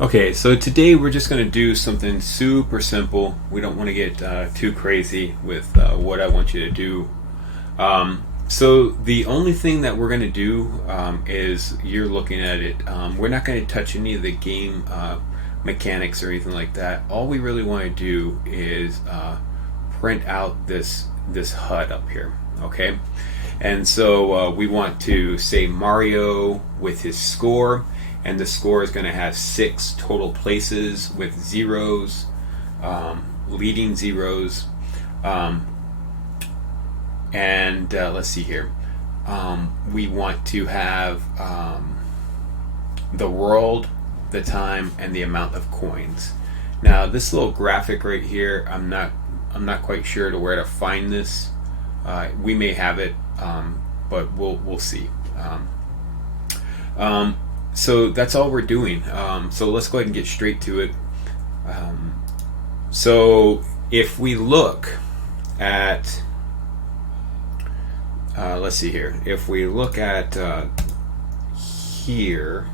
Okay, so today we're just going to do something super simple. We don't want to get too crazy with what I want you to do. So the only thing that we're going to do is you're looking at it. We're not going to touch any of the game mechanics or anything like that. All we really want to do is print out this HUD up here. Okay, and so we want to say Mario with his score. And the score is going to have 6 total places with zeros, leading zeros. And let's see here. We want to have the world, the time, and the amount of coins. Now, this little graphic right here, I'm not quite sure to where to find this. We may have it, but we'll see. So that's all we're doing. So let's go ahead and get straight to it. So if we look at, let's see here. If we look at here,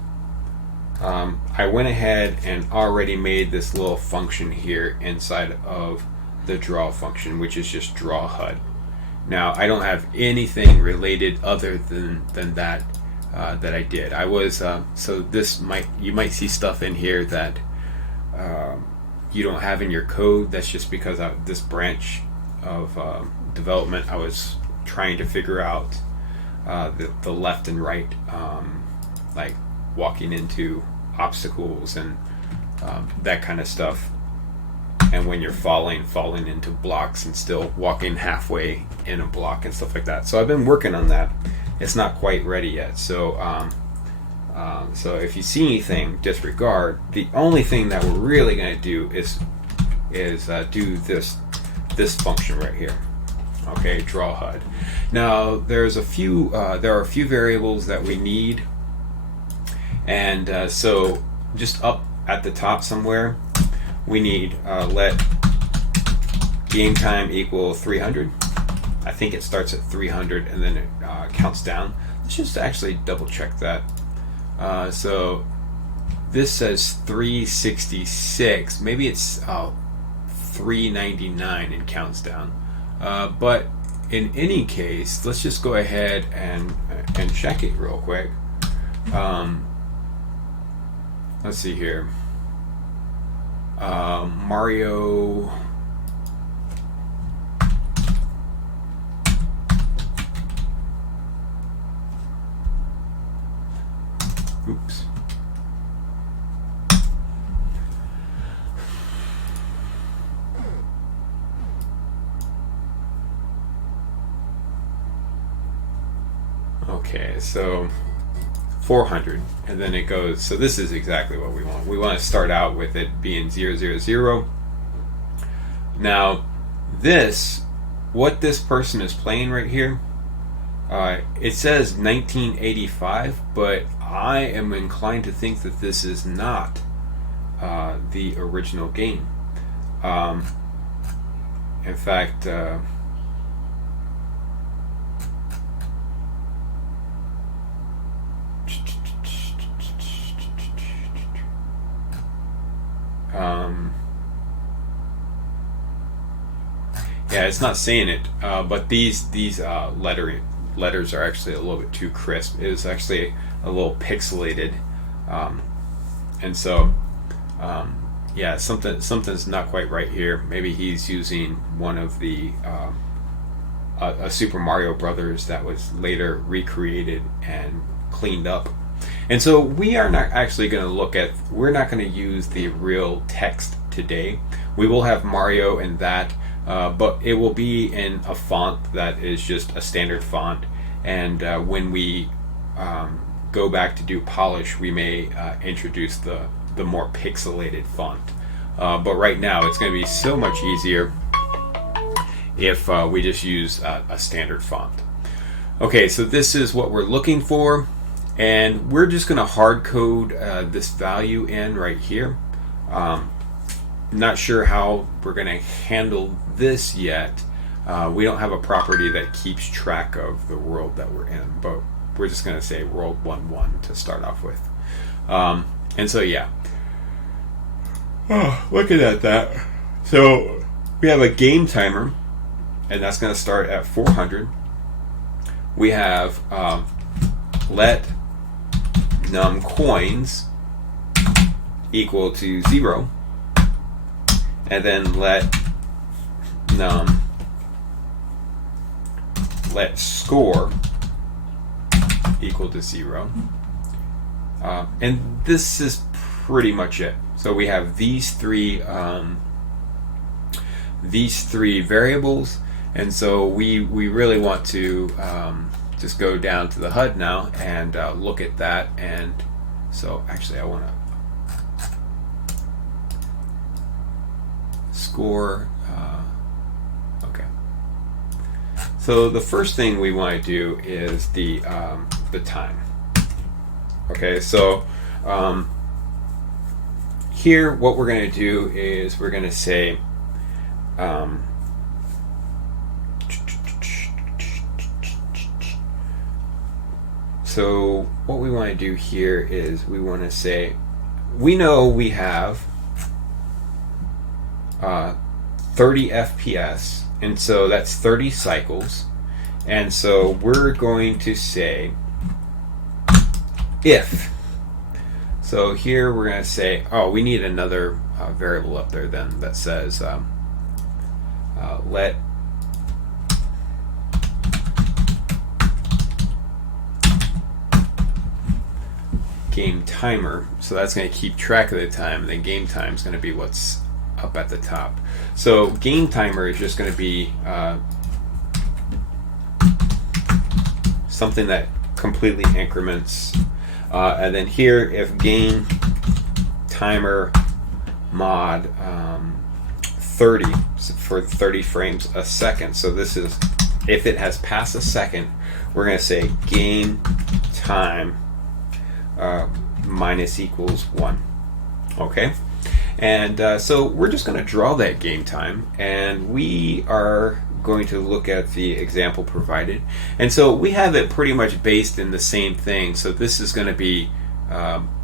I went ahead and already made this little function here inside of the draw function, which is just draw HUD. Now I don't have anything related other than that. That I did. I was so you might see stuff in here that you don't have in your code. That's just because this branch of development I was trying to figure out the left and right, like walking into obstacles and that kind of stuff. And when you're falling into blocks and still walking halfway in a block and stuff like that. So I've been working on that. It's not quite ready yet. So so if you see anything, disregard. The only thing that we're really going to do is do this function right here. Okay, draw HUD. Now there are a few variables that we need, and so just up at the top somewhere, we need let game time equal 300. I think it starts at 300 and then it counts down. Let's just actually double check that. So this says 366. Maybe it's 399 and counts down. But in any case, let's just go ahead and check it real quick. Let's see here. Mario. Oops. Okay, so 400, and then it goes. So this is exactly what we want. We want to start out with it being 000. Now, what this person is playing right here. It says 1985, but I am inclined to think that this is not the original game. In fact, yeah, it's not saying it, but these letters are actually a little bit too crisp. It was actually a little pixelated, and so yeah, something's not quite right here. Maybe he's using one of the a Super Mario Brothers that was later recreated and cleaned up. And so we are not actually going to we're not going to use the real text today. We will have Mario in that. But it will be in a font that is just a standard font, and when we go back to do polish, we may introduce the more pixelated font. But right now, it's going to be so much easier if we just use a standard font. Okay, so this is what we're looking for, and we're just going to hard code this value in right here. Not sure how we're going to handle this yet. We don't have a property that keeps track of the world that we're in, but we're just going to say world 1-1 to start off with. And so yeah, Oh, looking at that. So we have a game timer, and that's going to start at 400. We have let num coins equal to 0, and then let score equal to 0. And this is pretty much it. So we have these three variables, and so we really want to just go down to the HUD now and look at that. And so actually I want to score. Okay. So the first thing we want to do is the time. Okay, so here what we're going to do is we're going to say so what we want to do here is we want to say we know we have 30 FPS, and so that's 30 cycles, and so we're going to say if. So here we're going to say, oh, we need another variable up there then that says let game timer. So that's going to keep track of the time, and then game time is going to be what's up at the top. So game timer is just going to be something that completely increments. And then here, if game timer mod 30 for 30 frames a second. So this is if it has passed a second, we're going to say game time minus equals 1. Okay, and so we're just going to draw that game time, and we are going to look at the example provided, and so we have it pretty much based in the same thing. So this is going to be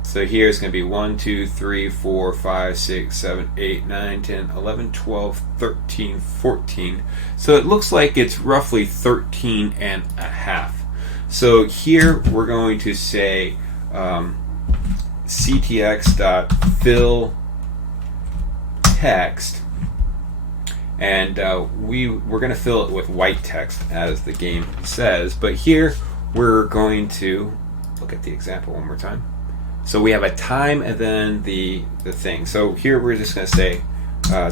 so here it's going to be 1 2 3 4 5 6 7 8 9 10 11 12 13 14. So it looks like it's roughly 13 and a half. So here we're going to say ctx.fill text, and we're going to fill it with white text as the game says, but here we're going to look at the example one more time. So we have a time and then the thing. So here we're just going to say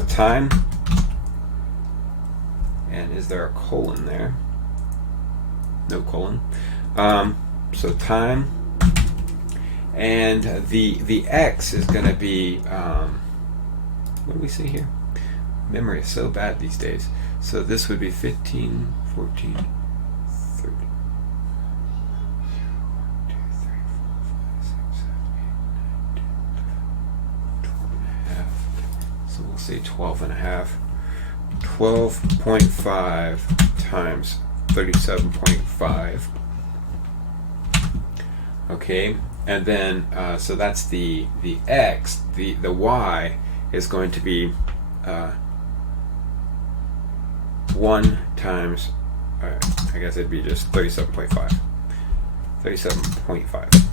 time, and is there a colon there? No colon. So time, and the x is going to be what do we say here? Memory is so bad these days. So this would be 15, 14, 30. 1, 2, 3, 4, 5, 6, 7, 8, 9, 10, 12 and a half. So we'll say 12 and a half. 12.5 times 37.5. Okay, and then so that's the x. The y is going to be 1 times, I guess it'd be just 37.5. 37.5.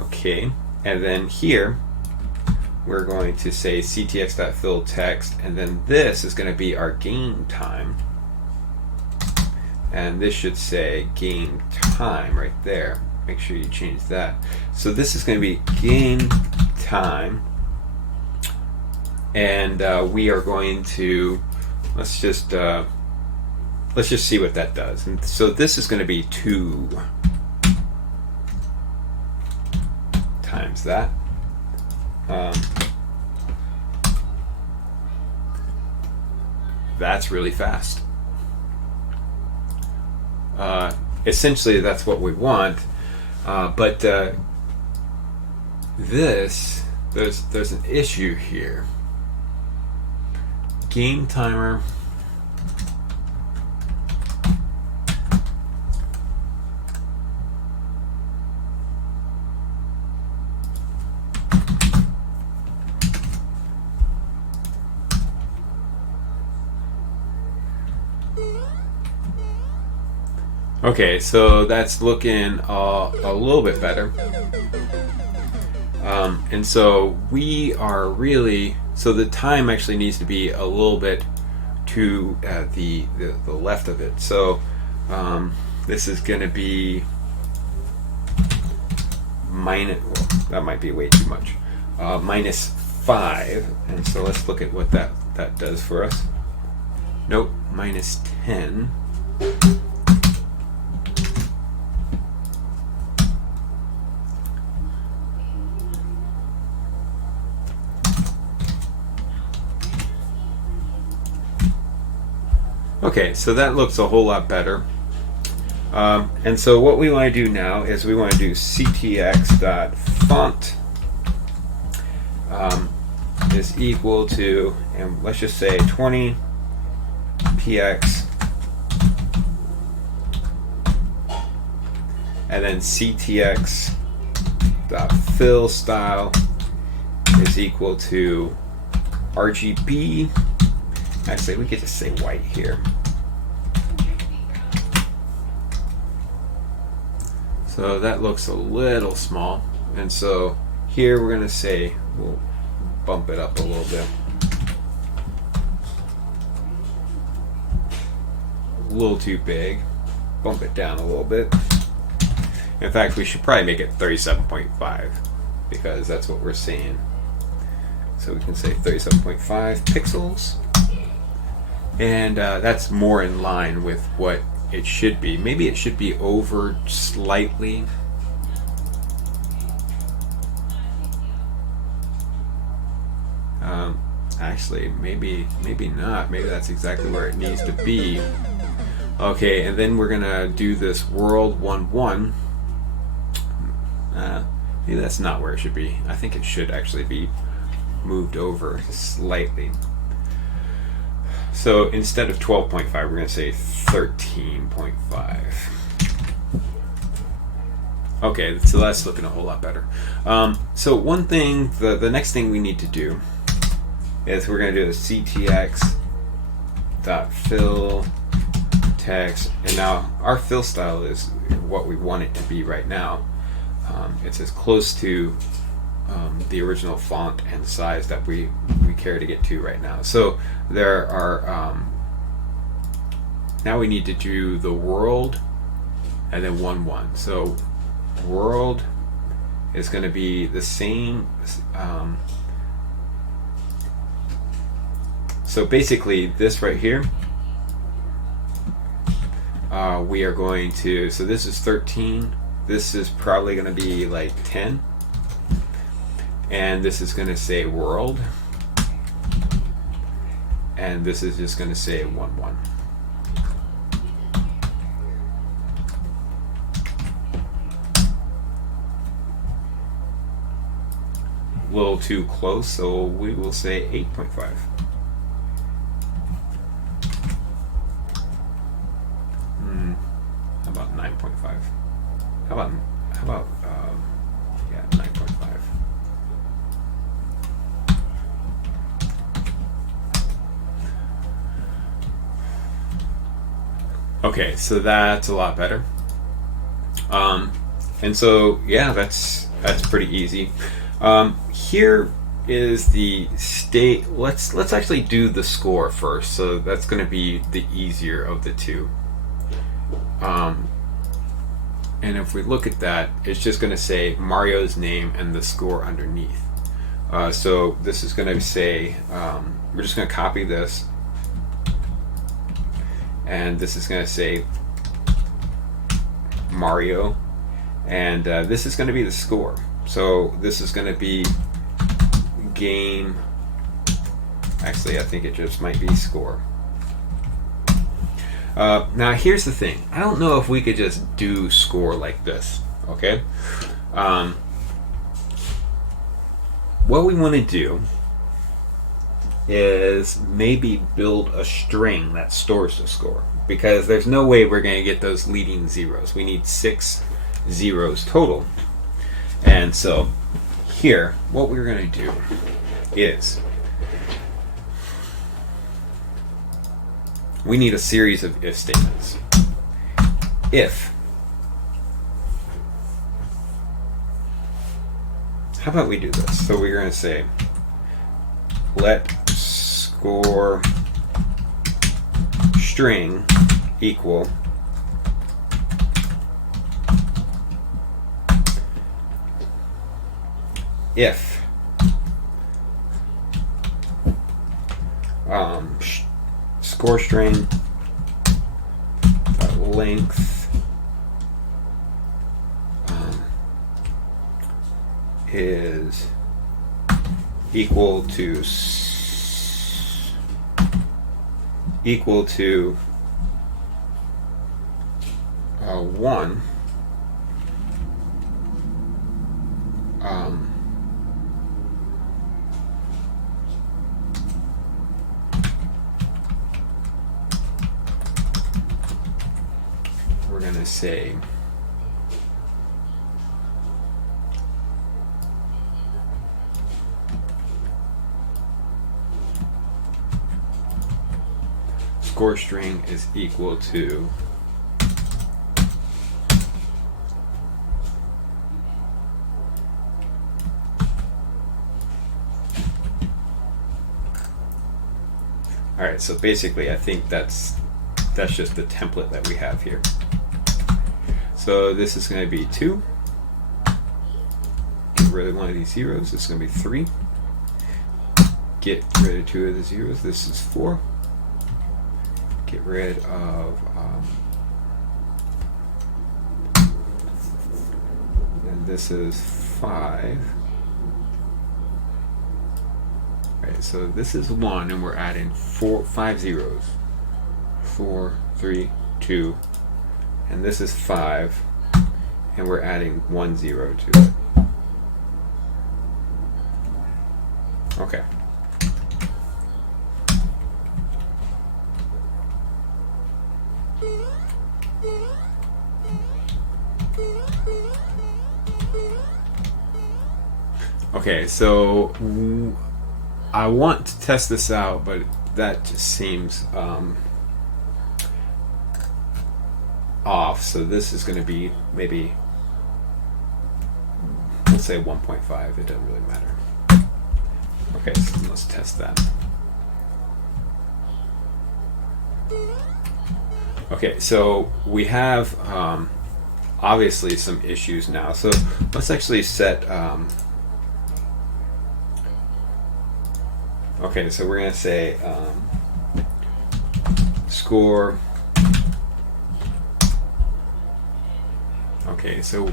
Okay, and then here we're going to say ctx.fill text, and then this is going to be our game time, and this should say game time right there. Make sure you change that. So this is going to be game time, and we are going to let's just see what that does. And so this is going to be 2 times that. That's really fast. Essentially, that's what we want. But there's an issue here. Game timer. Okay, so that's looking a little bit better. And so we are really, so the time actually needs to be a little bit to the left of it. So this is going to be minus, well, that might be way too much, minus 5. And so let's look at what that does for us. Nope, minus 10. Okay, so that looks a whole lot better. And so what we want to do now is we want to do ctx.font is equal to, and let's just say 20 px, and then ctx.fill style is equal to RGB. Actually, we could just say white here. So that looks a little small. And so here we're going to say, we'll bump it up a little bit. A little too big. Bump it down a little bit. In fact, we should probably make it 37.5 because that's what we're seeing. So we can say 37.5 pixels. And that's more in line with what it should be. Maybe it should be over slightly. Actually, maybe not. Maybe that's exactly where it needs to be. Okay, and then we're gonna do this world 1.1. Maybe that's not where it should be. I think it should actually be moved over slightly. So instead of 12.5, we're going to say 13.5. Okay, so that's looking a whole lot better. So one thing, the next thing we need to do is we're going to do a ctx.fill text. And now our fill style is what we want it to be right now. It's as close to the original font and size that we care to get to right now. So there are now we need to do the world and then 1.1. So world is going to be the same. So basically this right here, we are going to, so this is 13. This is probably going to be like 10. And this is going to say world. And this is just going to say 1.1. A little too close, so we will say 8.5. How about 9.5? How about 9.5? Okay, so that's a lot better. And so yeah, that's pretty easy. Here is the state. Let's actually do the score first. So that's going to be the easier of the two. And if we look at that, it's just going to say Mario's name and the score underneath. So this is going to say, we're just going to copy this. And this is going to say Mario. And this is going to be the score. So this is going to be game. Actually, I think it just might be score. Now here's the thing. I don't know if we could just do score like this. Okay. What we want to do is maybe build a string that stores the score, because there's no way we're going to get those leading zeros. We need 6 zeros total. And so here, what we're going to do is we need a series of if statements. if, how about we do this? So we're going to say, let score string equal if score string length is equal to 1, we're going to say score string is equal to Alright, so basically I think that's just the template that we have here. So this is going to be 2. Get rid of one of these zeros. This is going to be 3. Get rid of 2 of the zeros. This is 4. Get rid of and this is 5. Right, so this is 1 and we're adding 5 zeros. 4, 3, 2, and this is 5 and we're adding 1 0 to it. Okay. Okay, so I want to test this out, but that just seems off. So this is going to be maybe, let's say 1.5. It doesn't really matter. Okay, so let's test that. Okay, so we have obviously some issues now. So let's actually set okay, so we're going to say score. Okay, so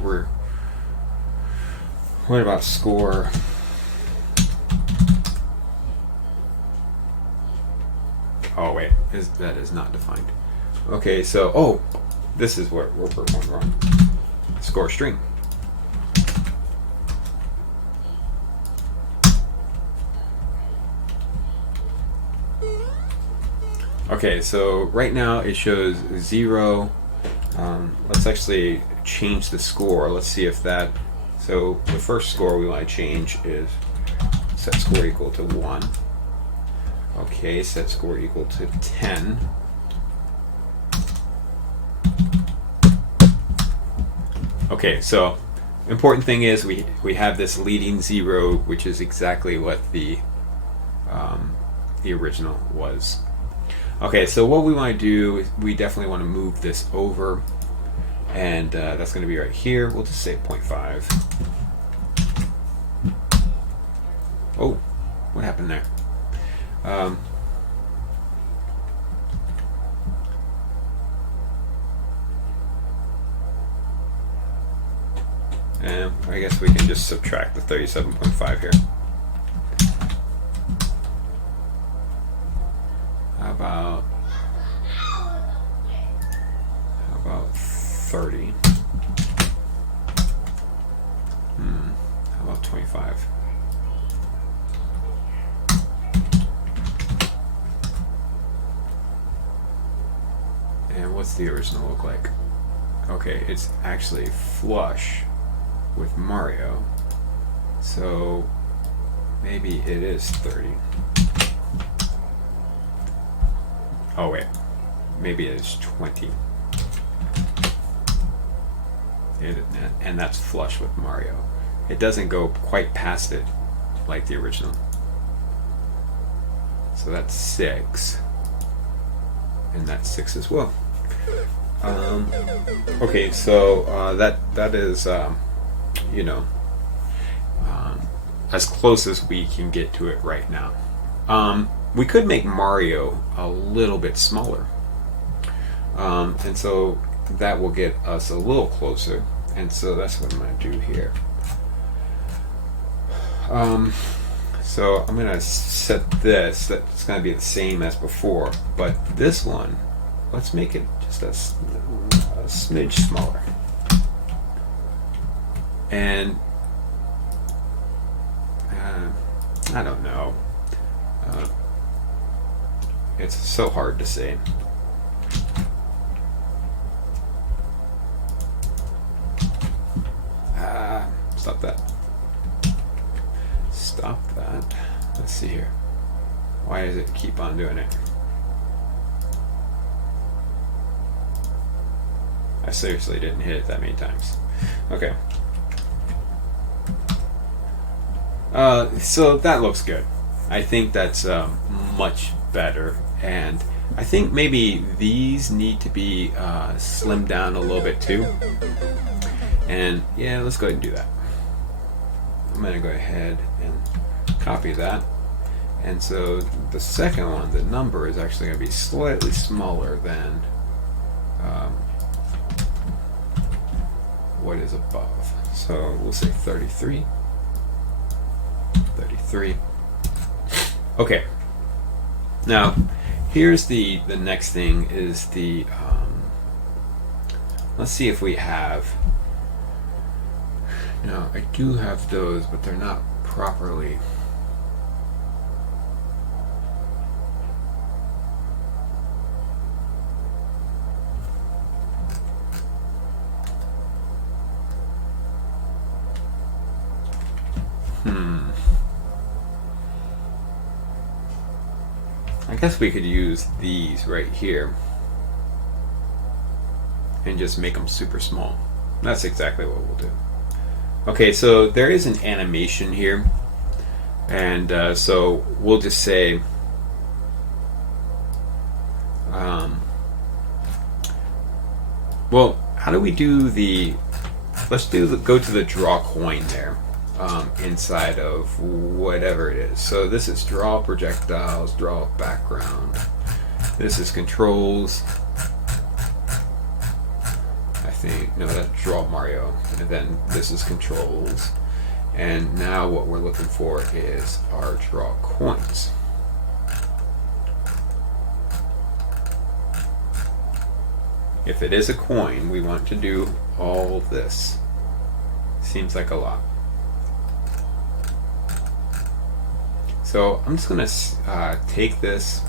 what about score? Oh wait, that is not defined. Okay, so this is where we're going wrong. Score string. Okay, so right now it shows 0. Let's actually change the score. Let's see if that. So the first score we want to change is set score equal to 1. Okay, set score equal to 10. Okay, so important thing is we have this leading 0, which is exactly what the original was. Okay, so what we want to do is we definitely want to move this over, and that's going to be right here. We'll just say 0.5. Oh, what happened there? And I guess we can just subtract the 37.5 here. How about 30? How about 25? And what's the original look like? Okay, it's actually flush with Mario, so maybe it is 30. Oh wait, maybe it is 20. and that's flush with Mario. It doesn't go quite past it like the original. So that's 6. And that's 6 as well. Okay, so that is, as close as we can get to it right now. We could make Mario a little bit smaller. And so that will get us a little closer. And so that's what I'm going to do here. So I'm going to set this. That's going to be the same as before. But this one, let's make it just a smidge smaller. And I don't know. It's so hard to say. Stop that. Stop that. Let's see here. Why does it keep on doing it? I seriously didn't hit it that many times. Okay. So that looks good. I think that's much better, and I think maybe these need to be slimmed down a little bit too. And yeah, let's go ahead and do that. I'm going to go ahead and copy that. And so the second one, the number is actually going to be slightly smaller than what is above. So we'll say 33. 33. Okay. Now, here's the next thing is the let's see if we have. Now, I do have those, but they're not properly. I guess we could use these right here and just make them super small. That's exactly what we'll do. Okay, so there is an animation here, and so we'll just say well, how do we do the, let's do go to the draw coin there inside of whatever it is. So this is draw projectiles, draw background, this is controls, no, that's draw Mario, and then this is controls, and now what we're looking for is our draw coins. If it is a coin, we want to do all this. Seems like a lot. So I'm just gonna take this.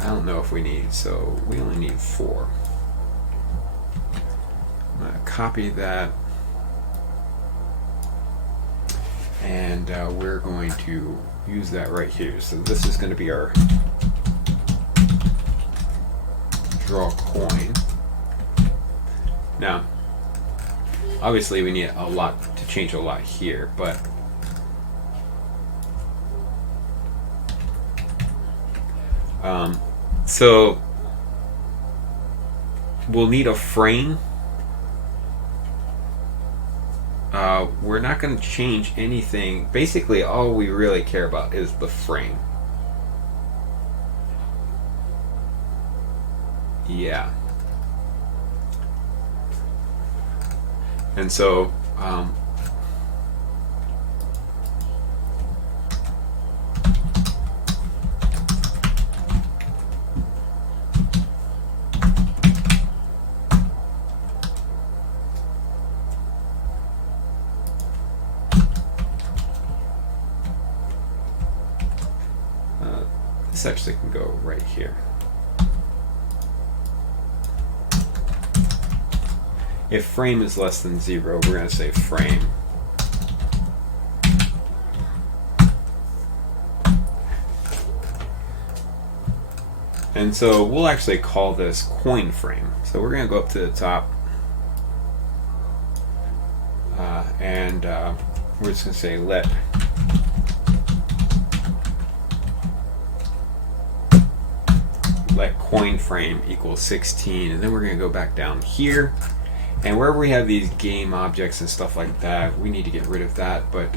I don't know if we need, so we only need 4. I'm going to copy that, and we're going to use that right here. So this is going to be our draw coin. Now, obviously we need a lot to change a lot here, but so we'll need a frame. We're not going to change anything. Basically, all we really care about is the frame. Yeah. And so, this actually can go right here. If frame is less than 0, we're going to say frame. And so we'll actually call this coin frame. So we're going to go up to the top, and we're just going to say let coin frame equals 16, and then we're going to go back down here, and wherever we have these game objects and stuff like that, we need to get rid of that. But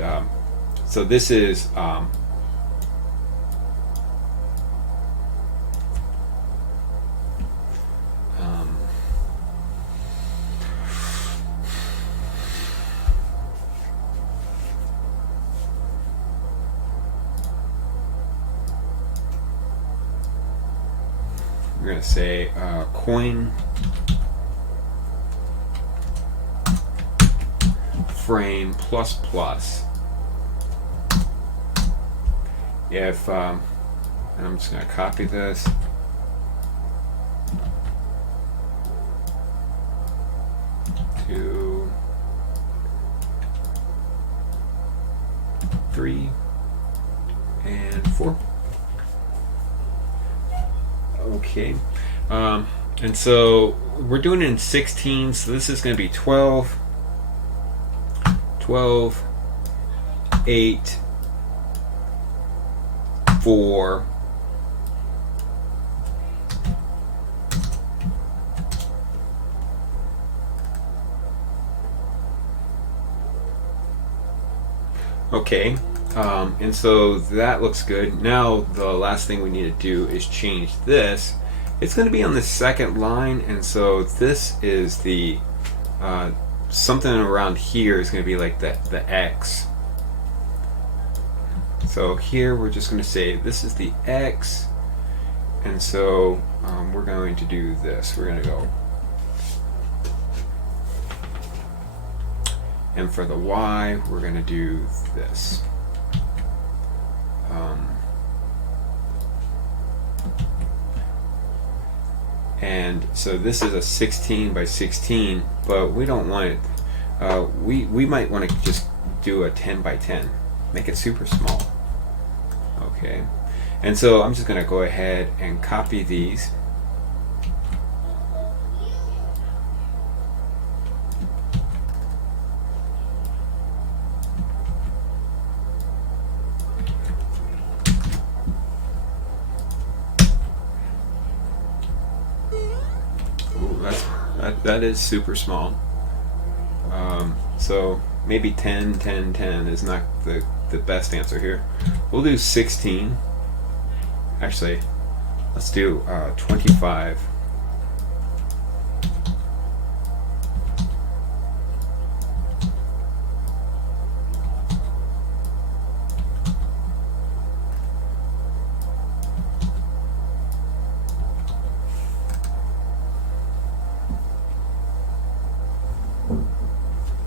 so this is we're going to say coin frame plus plus if and I'm just going to copy this, 2, 3, and 4. Okay, and so we're doing it in 16, so this is going to be 12, 12, 8, 4, okay, and so that looks good. Now the last thing we need to do is change this. It's going to be on the second line, and so this is the something around here is going to be like the X. So here we're just going to say this is the X, and so we're going to do this. We're going to go, and for the Y we're going to do this. And so this is a 16 by 16, but we don't want it. We might want to just do a 10 by 10, make it super small. Okay, and so I'm just going to go ahead and copy these. That is super small. So maybe 10, 10, 10 is not the best answer here. We'll do 16. Actually, let's do 25.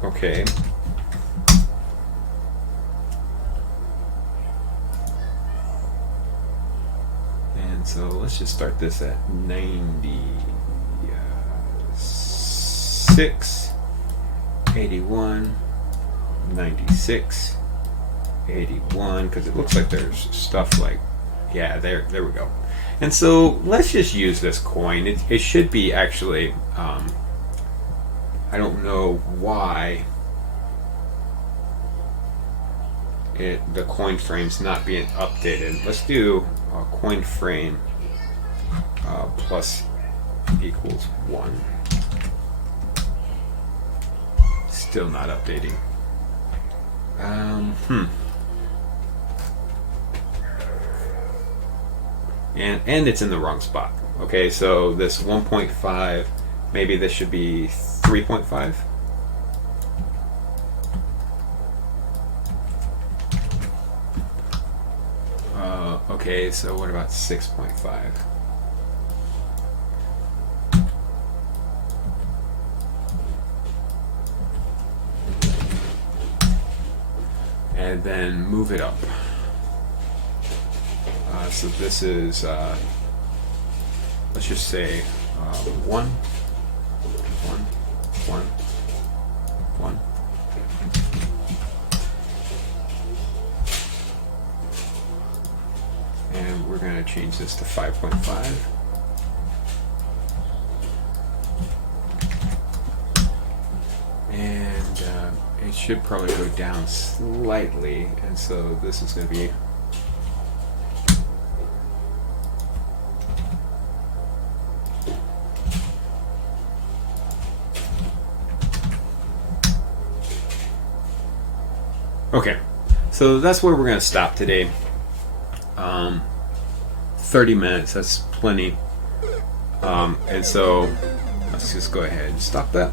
Okay. And so let's just start this at 96, 81, 96, 81, because it looks like there's stuff like, yeah, there we go. And so let's just use this coin. It should be actually, I don't know why the coin frame's not being updated. Let's do coin frame plus equals 1. Still not updating. And it's in the wrong spot. Okay, so this 1.5, maybe this should be 3.5. Okay, so what about 6.5? And then move it up. So this is, let's just say 1, 1, 1, 1. And we're going to change this to 5.5. And it should probably go down slightly, and so this is going to be okay. So that's where we're going to stop today. 30 minutes, that's plenty. And so let's just go ahead and stop that.